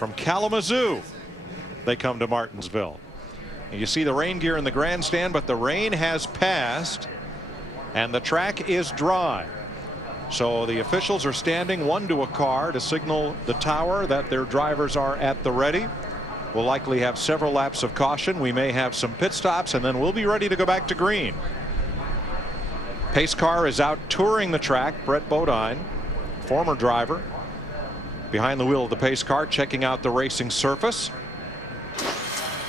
From Kalamazoo, they come to Martinsville. And you see the rain gear in the grandstand, but the rain has passed and the track is dry. So the officials are standing one to a car to signal the tower that their drivers are at the ready. We'll likely have several laps of caution. We may have some pit stops, and then we'll be ready to go back to green. Pace car is out touring the track. Brett Bodine, former driver, behind the wheel of the pace car, checking out the racing surface.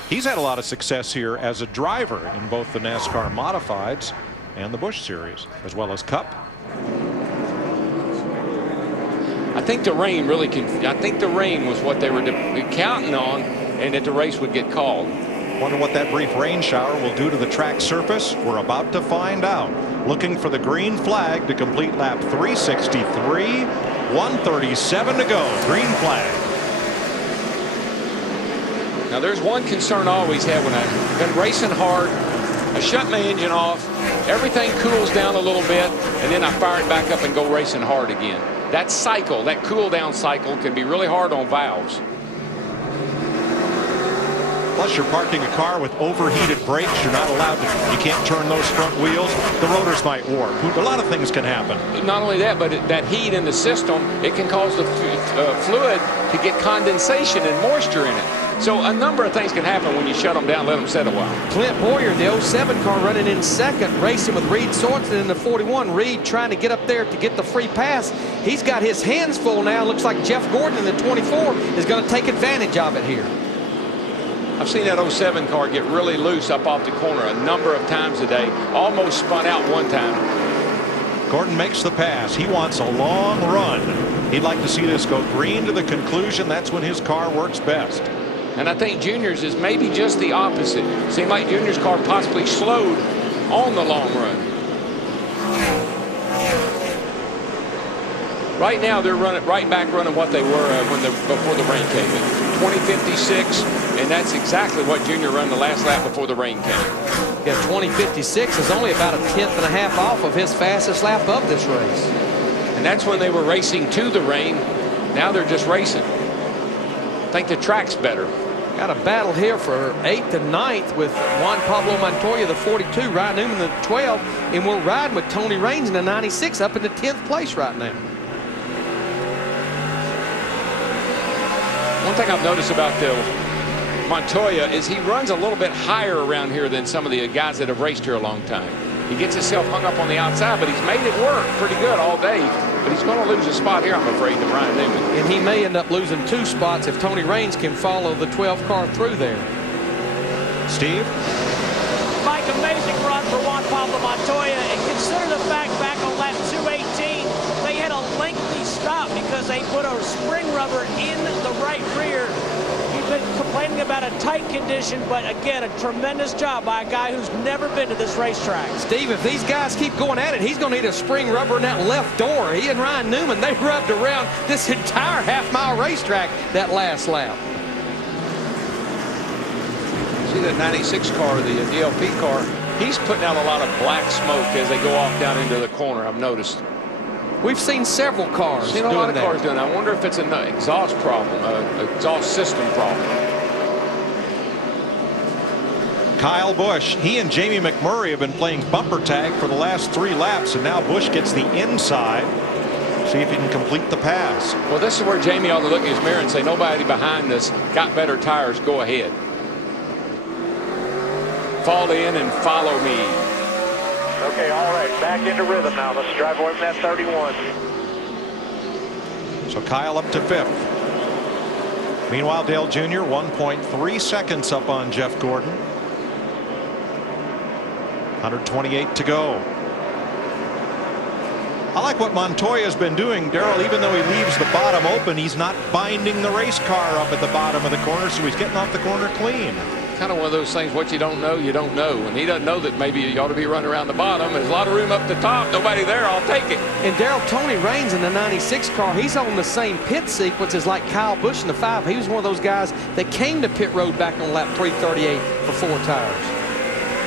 He's had a lot of success here as a driver in both the NASCAR Modifieds and the Busch Series, as well as Cup. I think the rain really I think the rain was what they were counting on, and that the race would get called. Wonder what that brief rain shower will do to the track surface. We're about to find out. Looking for the green flag to complete lap 363. 1:37 to go. Green flag. Now there's one concern I always have when I've been racing hard. I shut my engine off, everything cools down a little bit, and then I fire it back up and go racing hard again. That cycle, that cool down cycle, can be really hard on valves. Plus, you're parking a car with overheated brakes. You're not allowed to, you can't turn those front wheels. The rotors might warp. A lot of things can happen. Not only that, but that heat in the system, it can cause the fluid to get condensation and moisture in it. So a number of things can happen when you shut them down, let them set a while. Clint Boyer, the 07 car, running in second, racing with Reed Sorensen in the 41. Reed trying to get up there to get the free pass. He's got his hands full now. Looks like Jeff Gordon in the 24 is going to take advantage of it here. I've seen that 07 car get really loose up off the corner a number of times today. Almost spun out one time. Gordon makes the pass. He wants a long run. He'd like to see this go green to the conclusion. That's when his car works best. And I think Junior's is maybe just the opposite. Seemed like Junior's car possibly slowed on the long run. Right now they're running right back running what they were before the rain came in. 20:56, and that's exactly what Junior ran the last lap before the rain came. Yeah, 20:56 is only about a 1/10.5 off of his fastest lap of this race. And that's when they were racing to the rain. Now they're just racing. I think the track's better. Got a battle here for 8th and 9th with Juan Pablo Montoya, the 42, Ryan Newman, the 12, and we're riding with Tony Raines in the 96 up in the 10th place right now. One thing I've noticed about Montoya is he runs a little bit higher around here than some of the guys that have raced here a long time. He gets himself hung up on the outside, but he's made it work pretty good all day. But he's going to lose a spot here, I'm afraid, to Ryan Newman. And he may end up losing 2 spots if Tony Raines can follow the 12 car through there. Steve? Mike, amazing run for Juan Pablo Montoya. And consider the fact back on lap 218, they had a lengthy stop because they put a spring rubber in the right rear. You've been complaining about a tight condition, but again, a tremendous job by a guy who's never been to this racetrack. Steve, if these guys keep going at it, he's going to need a spring rubber in that left door. He and Ryan Newman, they rubbed around this entire half-mile racetrack that last lap. See that 96 car, the DLP car, he's putting out a lot of black smoke as they go off down into the corner, I've noticed. We've seen several cars Seen a lot of cars doing that. I wonder if it's an exhaust problem, exhaust system problem. Kyle Busch, he and Jamie McMurray have been playing bumper tag for the last 3 laps, and now Busch gets the inside. See if he can complete the pass. Well, this is where Jamie ought to look in his mirror and say, nobody behind us got better tires, go ahead. Fall in and follow me. Okay, all right, back into rhythm now. Let's drive away from that 31. So Kyle up to 5th. Meanwhile, Dale Jr. 1.3 seconds up on Jeff Gordon. 128 to go. I like what Montoya's been doing, Darrell. Even though he leaves the bottom open, he's not binding the race car up at the bottom of the corner, so he's getting off the corner clean. Kind of one of those things, what you don't know, you don't know. And he doesn't know that maybe you ought to be running around the bottom. There's a lot of room up the top. Nobody there, I'll take it. And Darrell, Tony Raines in the 96 car, he's on the same pit sequence as like Kyle Busch in the 5. He was one of those guys that came to pit road back on lap 338 for 4 tires.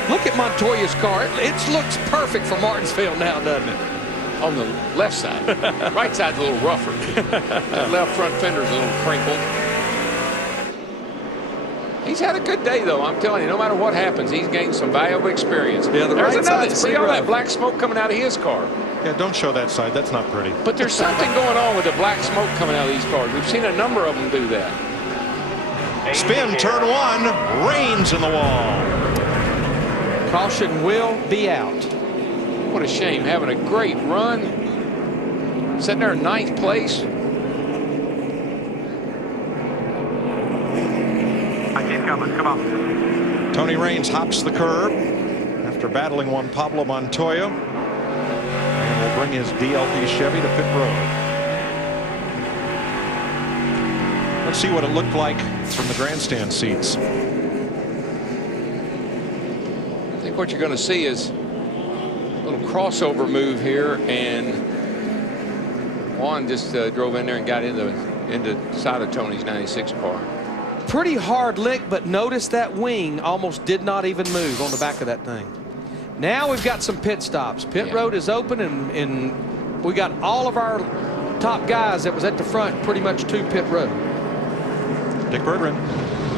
Look at Montoya's car. It looks perfect for Martinsville now, doesn't it? On the left side. Right side's a little rougher. That left front fender's a little crinkled. He's had a good day, though. I'm telling you, no matter what happens, he's gained some valuable experience. Yeah, the there's right another. side's See pretty all rough. that black smoke coming out of his car. Yeah, don't show that side. That's not pretty. But there's something going on with the black smoke coming out of these cars. We've seen a number of them do that. Spin, turn one, Rains in the wall. Caution will be out. What a shame, having a great run. Sitting there in 9th place. Come on. Tony Raines hops the curb after battling Juan Pablo Montoya. And will bring his DLP Chevy to pit road. Let's see what it looked like from the grandstand seats. I think what you're going to see is a little crossover move here, and Juan just drove in there and got into the side of Tony's 96 car. Pretty hard lick, but notice that wing almost did not even move on the back of that thing. Now we've got some pit stops. Pit road is open, and we got all of our top guys that was at the front pretty much to pit road. Dick Berggren.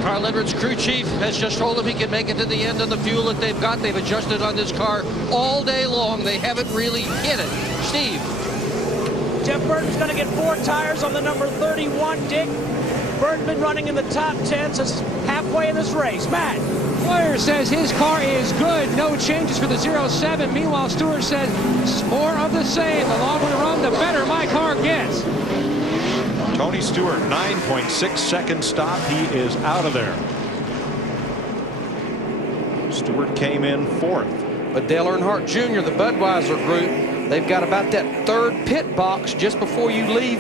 Carl Edwards, crew chief, has just told him he can make it to the end on the fuel that they've got. They've adjusted on this car all day long. They haven't really hit it. Steve. Jeff Burton's going to get 4 tires on the number 31, Dick. Burton been running in the top 10 since halfway in this race. Matt. Boyer says his car is good. No changes for the 07. Meanwhile, Stewart says more of the same. The longer we run, the better my car gets. Tony Stewart, 9.6 second stop. He is out of there. Stewart came in 4th. But Dale Earnhardt Jr., the Budweiser group, they've got about that 3rd pit box just before you leave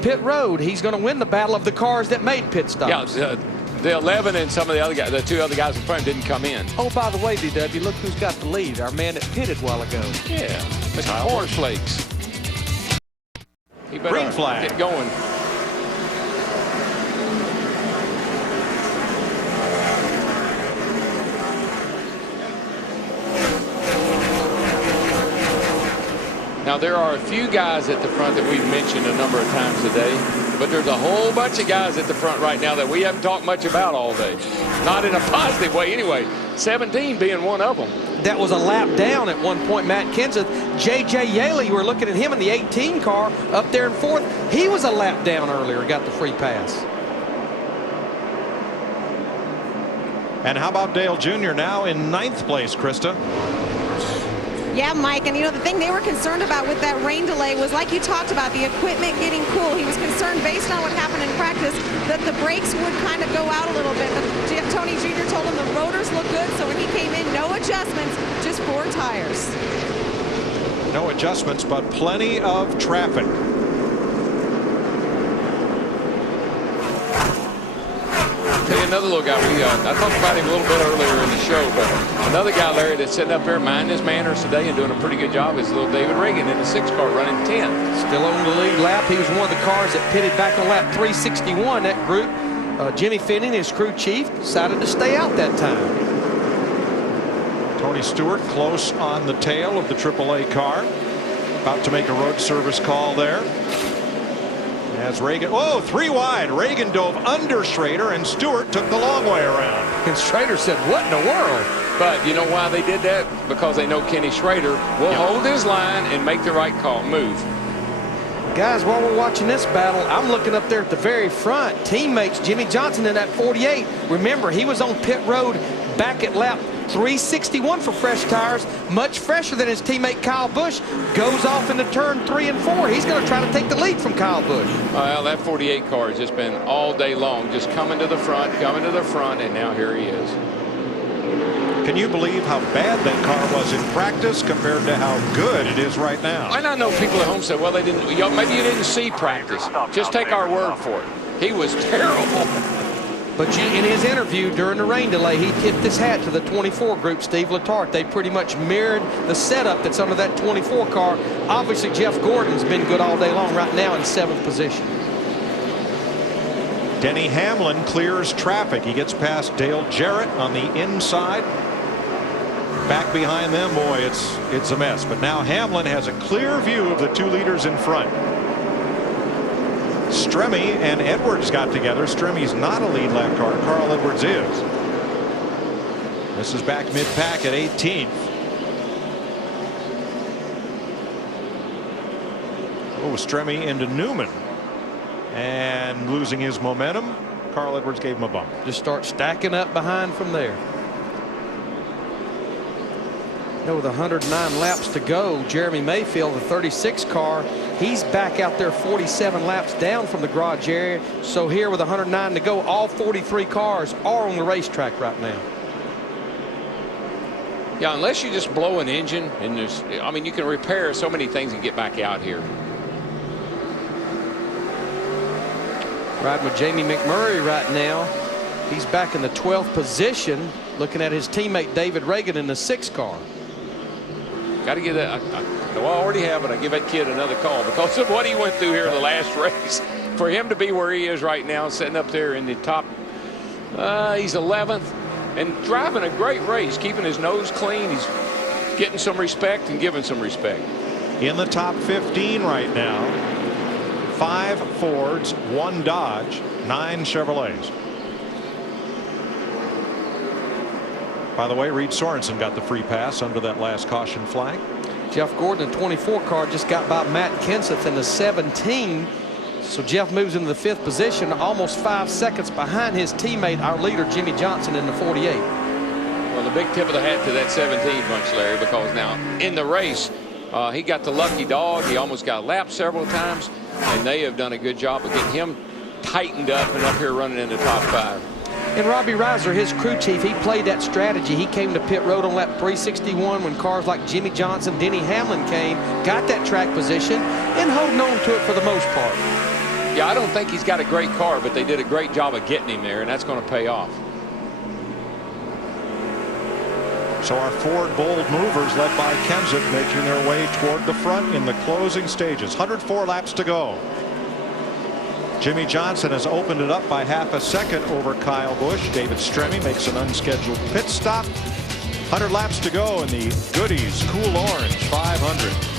pit road. He's going to win the battle of the cars that made pit stops. Yeah, the 11 and some of the other guys, the 2 other guys in front didn't come in. Oh, by the way, DW, look who's got the lead. Our man that pitted a while ago. Yeah, Mr. Cornflakes. He better Green flag. get going. Now, there are a few guys at the front that we've mentioned a number of times today, but there's a whole bunch of guys at the front right now that we haven't talked much about all day. Not in a positive way anyway. 17 being one of them. That was a lap down at one point, Matt Kenseth. J.J. Yaley, you were looking at him in the 18 car up there in 4th. He was a lap down earlier, got the free pass. And how about Dale Jr. now in 9th place, Krista? Yeah, Mike, and you know, the thing they were concerned about with that rain delay was, like you talked about, the equipment getting cool. He was concerned, based on what happened in practice, that the brakes would kind of go out a little bit. But Tony Jr. told him the rotors look good, so when he came in, no adjustments, just 4 tires. No adjustments, but plenty of traffic. Tell you another little guy. I talked about him a little bit earlier in the show, but another guy, Larry, that's sitting up there minding his manners today and doing a pretty good job is little David Reagan in the 6 car running 10th. Still on the lead lap. He was one of the cars that pitted back on lap 361. That group, Jimmy Finney, his crew chief, decided to stay out that time. Tony Stewart close on the tail of the AAA car. About to make a road service call there. As Reagan, 3 wide. Reagan dove under Schrader, and Stewart took the long way around. And Schrader said, what in the world? But you know why they did that? Because they know Kenny Schrader will hold his line and make the right call, move. Guys, while we're watching this battle, I'm looking up there at the very front. Teammates Jimmy Johnson in that 48. Remember, he was on pit road back at lap 361 for fresh tires, much fresher than his teammate Kyle Busch. Goes off into turn 3 and 4. He's going to try to take the lead from Kyle Busch. Well, that 48 car has just been all day long, just coming to the front, and now here he is. Can you believe how bad that car was in practice compared to how good it is right now? I know people at home say, well, they didn't. Maybe you didn't see practice. Just take our word for it. He was terrible. But in his interview during the rain delay, he tipped his hat to the 24 group, Steve Letarte. They pretty much mirrored the setup that's under that 24 car. Obviously, Jeff Gordon's been good all day long right now in 7th position. Denny Hamlin clears traffic. He gets past Dale Jarrett on the inside. Back behind them, boy, it's a mess. But now Hamlin has a clear view of the 2 leaders in front. Stremme and Edwards got together. Stremme's not a lead lap car. Carl Edwards is. This is back mid-pack at 18th. Oh, Stremme into Newman. And losing his momentum. Carl Edwards gave him a bump. Just start stacking up behind from there. With 109 laps to go, Jeremy Mayfield, the 36 car, he's back out there 47 laps down from the garage area. So here with 109 to go, all 43 cars are on the racetrack right now. Yeah, unless you just blow an engine, and there's, I mean, you can repair so many things and get back out here. Riding with Jamie McMurray right now. He's back in the 12th position, looking at his teammate David Reagan in the 6 car. Got to give that. I already have it. I give that kid another call because of what he went through here in the last race. For him to be where he is right now, sitting up there in the top, he's 11th and driving a great race, keeping his nose clean. He's getting some respect and giving some respect. In the top 15 right now, 5 Fords, 1 Dodge, 9 Chevrolets. By the way, Reed Sorensen got the free pass under that last caution flag. Jeff Gordon, the 24 car, just got by Matt Kenseth in the 17. So Jeff moves into the 5th position, almost 5 seconds behind his teammate, our leader, Jimmy Johnson, in the 48. Well, the big tip of the hat to that 17 bunch, Larry, because now in the race, he got the lucky dog. He almost got lapped several times, and they have done a good job of getting him tightened up and up here running in the top 5. And Robbie Reiser, his crew chief, he played that strategy. He came to pit road on lap 361 when cars like Jimmy Johnson, Denny Hamlin came, got that track position, and holding on to it for the most part. Yeah, I don't think he's got a great car, but they did a great job of getting him there, and that's going to pay off. So our Ford bold movers, led by Kenseth, making their way toward the front in the closing stages. 104 laps to go. Jimmy Johnson has opened it up by half a second over Kyle Busch. David Stremme makes an unscheduled pit stop. 100 laps to go in the Goody's Cool Orange 500.